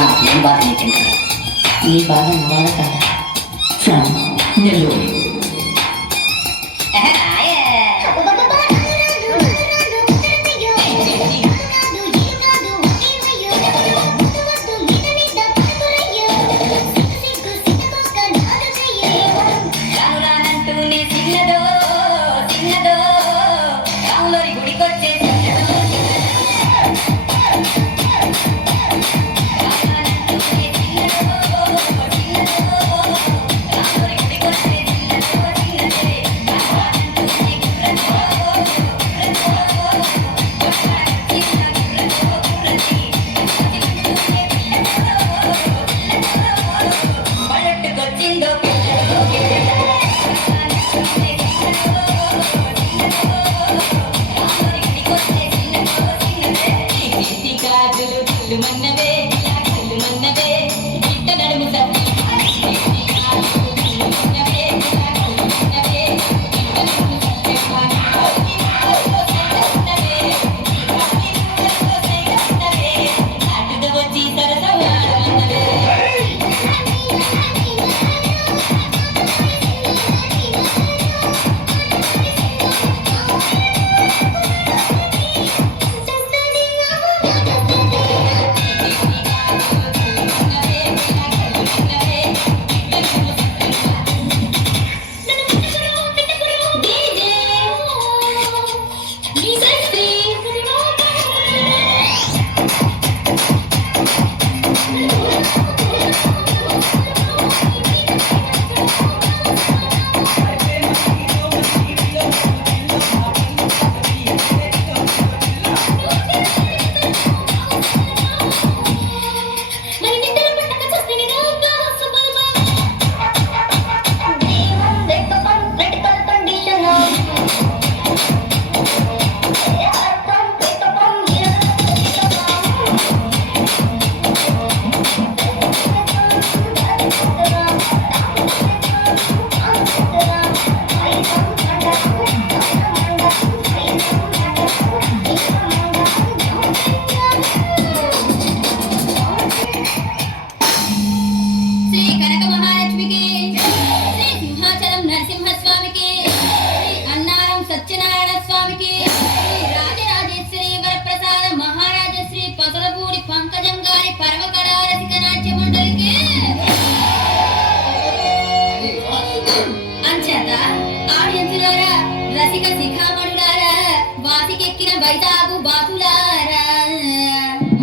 నాకేం బాధ నీకెంత నీ బాధ నా బాధ కాదా ఫ్రమ్ నెల్లూరు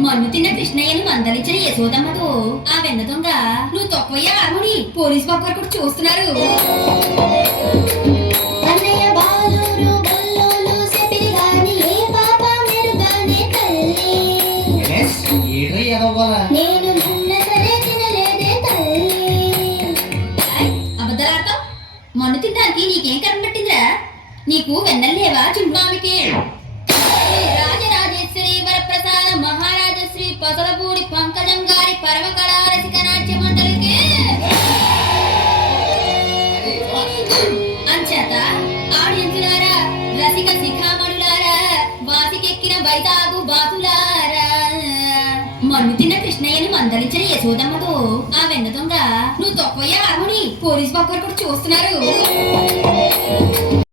మన్ను తిన్న కృష్ణయ్యను మందలించిన యశోదమ్మతో ఆ వెన్న దొంగ నువ్వు తొక్కయ్య అర్ముని పోలీసు బాబు కూడా చూస్తున్నారు. అబద్ధాలాడతావు. మన్ను తినడానికి నీకేం కరం పట్టిందిరా? నీకు వెన్నెలు లేవా చుండ్మామికి? రాజరాజేశ్వరి వరప్రసాద మహారాజశ్రీ పసలపూడి పంకజం గారి పరమకళా రసిక నాట్య మండలికి అంచేత ఆడియన్సులారా, రసిక శిఖామణులారా, వాసికెక్కిన వైతాగు బాతులారా, మన్ను తిన్న కృష్ణయ్యను మందలించిన యశోదమ్మతో ఆ వెన్న దొంగ నువ్వు తొక్కయ్య అర్ముని పోలీసు బాబు కూడా చూస్తున్నారు.